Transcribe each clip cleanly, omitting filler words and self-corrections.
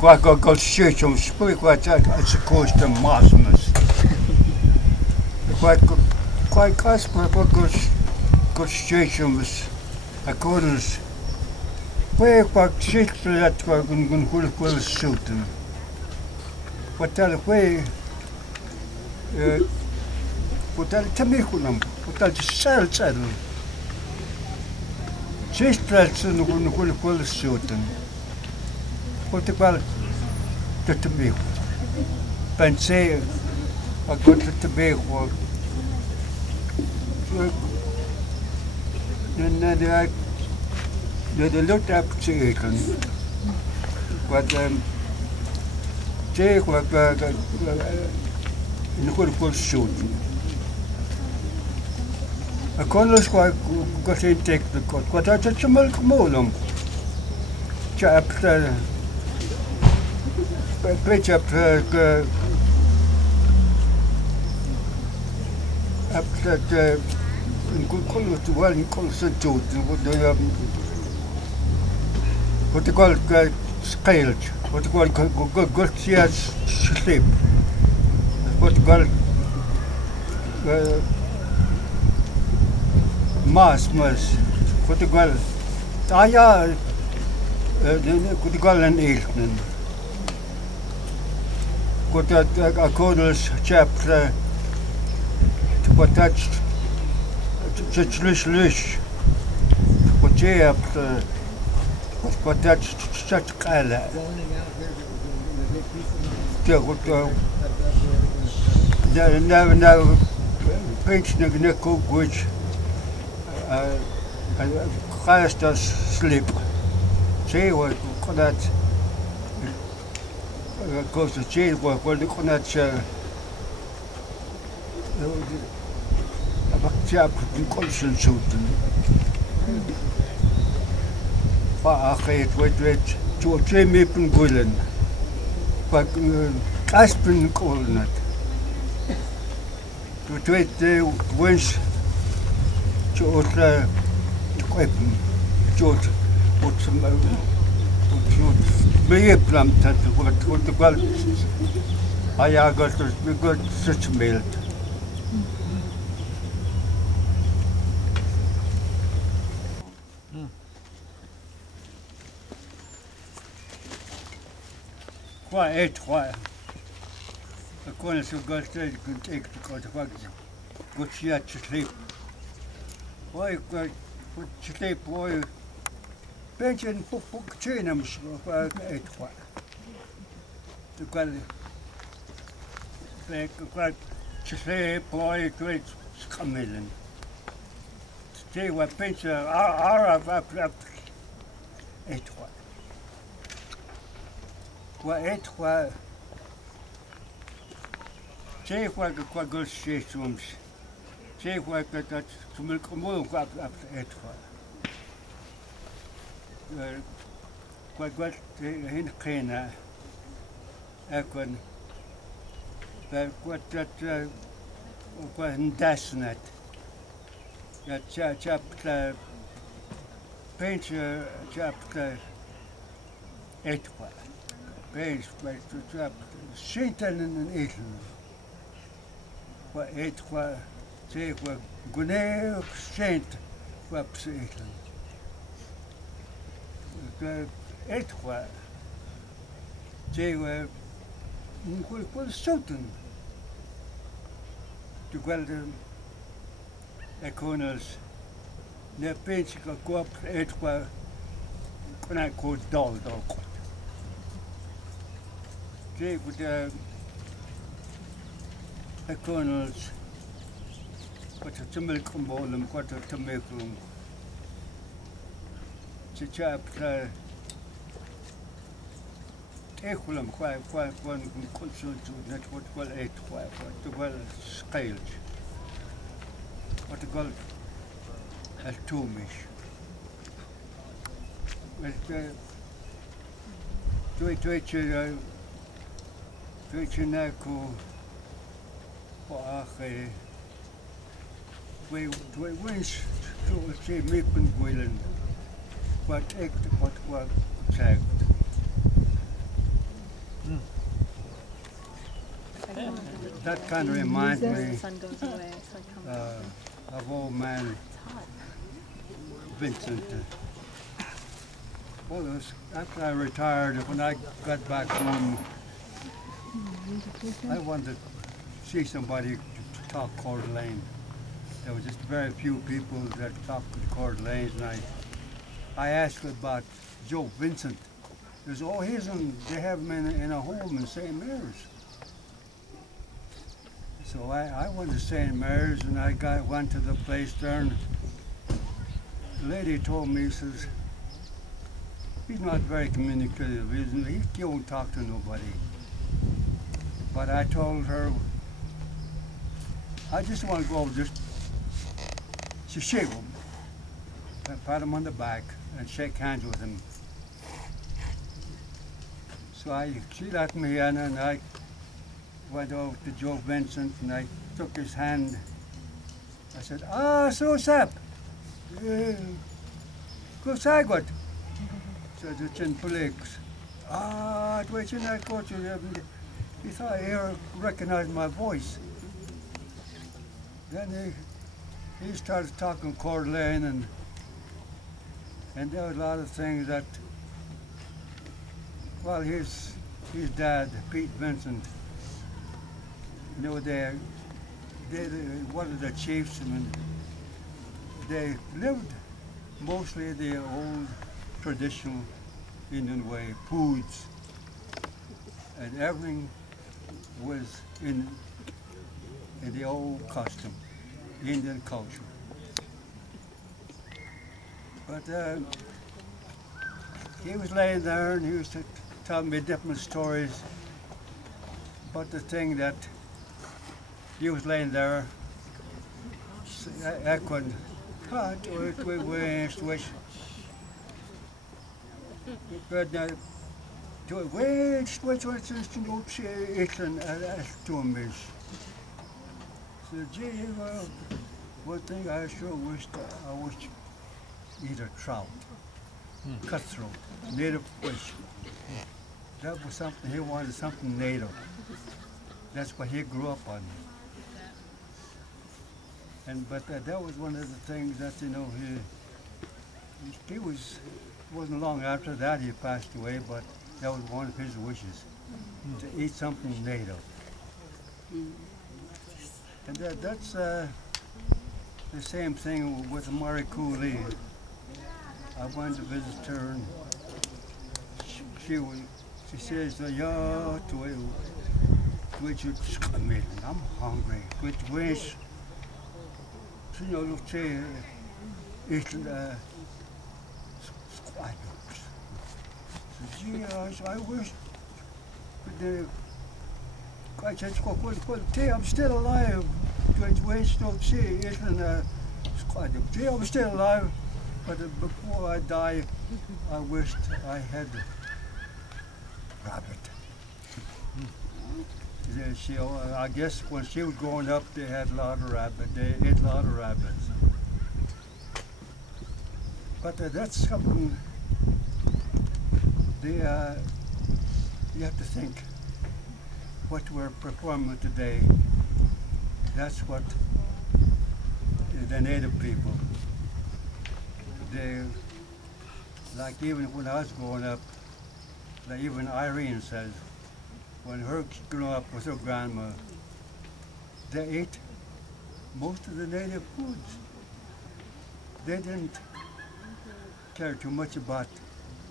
got shit on speak what it's supposed to massmas. Quite Casper got shit on was a corners. Where quite shit for that gun will shoot them. What tell way what tell Tamikunum, what tell the cell saddle. Shit flats and will shoot them. What the well to me. Pensei a got to be what. They looked up to it, but they were in the shooting. A color's got in take the cut, but I touch a milk molum. Chapter, pitch up that in good color to well in constitute what they call scaled, what they call good tears sleep, what they call mass, what they call Taya, what they call an evening. What a corners chapter. What that's lush, what they up, what that's such color. Now, pension a cook which cast us sleep. Say what that goes to jail, what the connection. Chap in constant shooting. Wait, to a train maple gullen. But Aspen calling it. To wait there once George weapon, George, what's some may plant that what the well I got such a mail. Quiet. The corners of God's day could take the court of Ags. Good she had to sleep. Why, good to sleep, boy. Pension book chain him for 8 what. The girl, like, to sleep, boy, great scamming. Stay what pension are up 8 what. What 8 what. Say what the good systems. Say what that to milk more up 8 what in Kenya. Ekon. What that what in Dasnet. That chapter painter chapter 8 what. Page by chapter Satan and Eden. What 8 what say what Gunay Saint what Satan. 8 what say what Sultan to go the corners. The page go up 8 what can I call dog. Say with the corners. What a milk bowl and what a tomato. Chapter Equalum, quite one consult to that what well 8 what the well scaled. What the gold has 2 mish. Twitchinaku we wish to see Mipin Gwillen, but act what tagged. that kind of reminds me The sun goes away, so I come. of old man It's hot. Vincent. Well, it was after I retired, when I got back home, I wanted to see somebody to talk Coeur d'Alene. There was just very few people that talked Coeur d'Alene, and I asked about Joe Vincent. He says, oh, they have him in a home in St. Mary's. So I went to St. Mary's, and I went to the place there, and the lady told me, says, he's not very communicative, he won't talk to nobody. But I told her, I just want to go over just to shake him, pat him on the back, and shake hands with him. So she let me in, and I went over to Joe Vincent, and I took his hand. I said, so sap, go sagot. So it's in Felix. Wait, I go to him. He thought he recognized my voice. Then he started talking Coeur d'Alene, and there were a lot of things that, well, his dad, Pete Vincent, you know, they one of the chiefs, and they lived mostly the old traditional Indian way, foods, and everything was in the old custom, Indian culture. But he was laying there, and he used to tell me different stories. But the thing that he was laying there, echoing, wish. But gee, one thing I sure wished I was eat a trout, cutthroat, native fish. That was something, he wanted something native. That's what he grew up on. But that was one of the things that, you know, he wasn't long after that he passed away, but that was one of his wishes, to eat something native. And that's the same thing with Murray Cooley. I went to visit her, and she says, yeah, I'm hungry. Which wish, you know, say, gee, I wish I'm still alive. Gee, I'm still alive, but before I die, I wished I had rabbit. I guess when she was growing up, they had a lot of rabbit. They ate a lot of rabbits. But that's something you have to think. What we're performing today, that's what the native people, they, like even when I was growing up, like even Irene says, when her grew up with her grandma, they ate most of the native foods. They didn't care too much about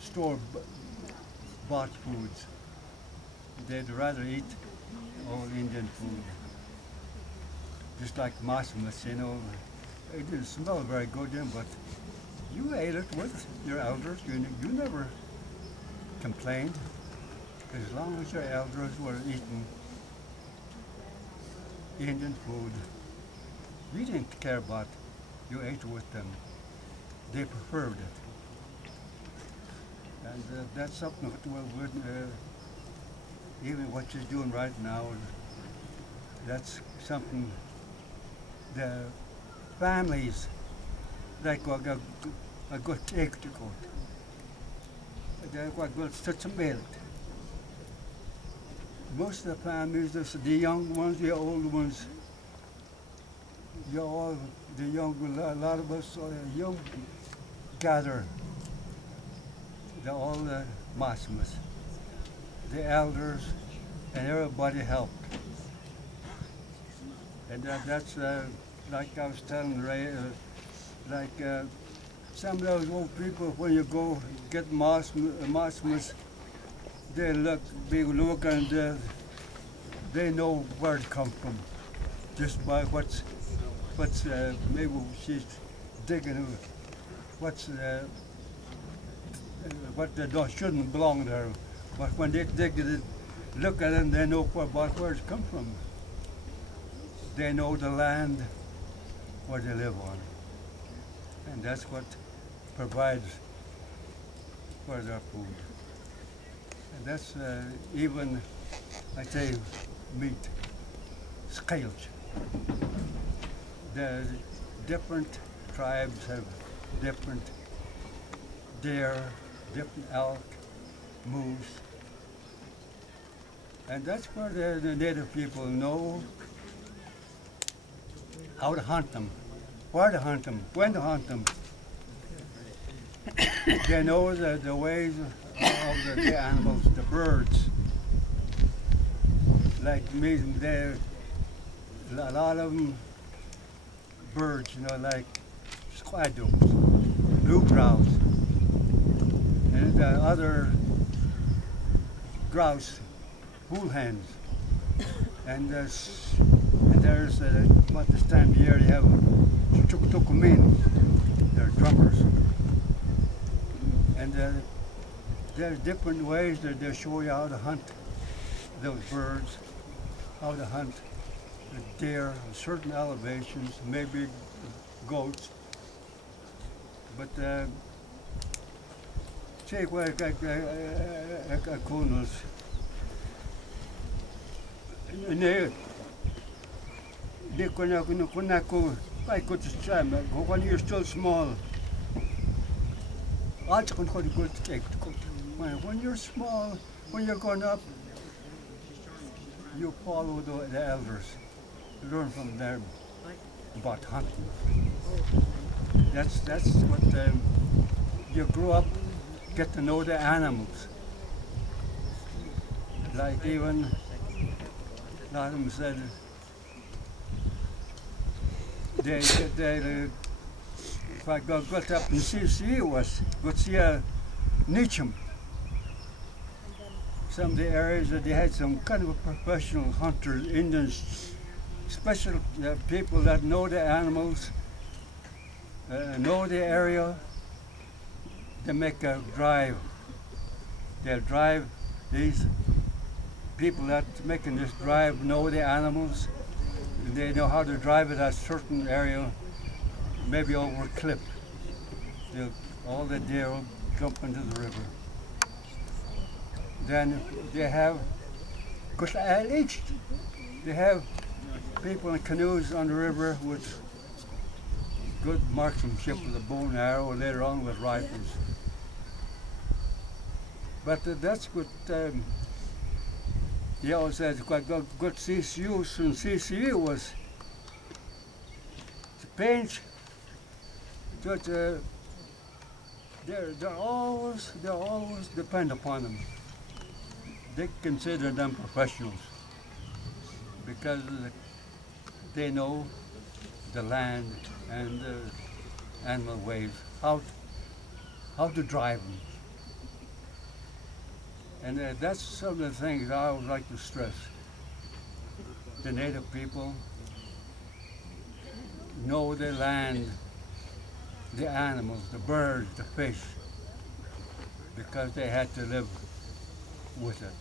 store-bought foods. They'd rather eat old Indian food. Just like Maximus, you know, it didn't smell very good then, but you ate it with your elders. You never complained. As long as your elders were eating Indian food, you didn't care about you ate with them. They preferred it. And that's something that even what you're doing right now, that's something the families like a good take to go. They're quite good to melt. most of the families, the young ones, the old ones, all the young, a lot of us young gather, all the Mosmas, the elders, and everybody helped. And that's like I was telling Ray, some of those old people, when you go get Mosmas, they look and they know where it comes from, just by what's maybe she's digging what shouldn't belong there. But when they dig it, look at it, they know about where it comes from. They know the land where they live on, and that's what provides for their food. And that's even, I say, meat, scales. The different tribes have different deer, different elk, moose, and that's where the native people know how to hunt them, where to hunt them, when to hunt them. They know the ways of the animals, the birds. Like me, a lot of them birds, like squadrons, blue grouse, and the other grouse, bull hens, and there's about this time of year they have tukumin, they're drummers, and there's different ways that they show you how to hunt those birds, how to hunt the deer at certain elevations, maybe goats, but say where a kunos. When you're still small, when you're small, when you're growing up, you follow the elders, learn from them about hunting. That's what you grow up, get to know the animals. Like even a lot of them said if I got up in CC was go see a Nichum. Some of the areas that they had some kind of a professional hunters, Indians, special people that know the animals, know the area. They make a drive. They'll drive. These people that making this drive know the animals. They know how to drive it at a certain area, maybe over a cliff. All the deer will jump into the river. Then they have, because at least they have people in canoes on the river with good marksmanship with a bow and arrow, later on with rifles. But that's what he always said, quite good CCU, and CCU was the paints, but they're always depend upon them. They consider them professionals because they know the land and the animal ways, how to drive them. And that's some of the things I would like to stress. The native people know the land, the animals, the birds, the fish, because they had to live with it.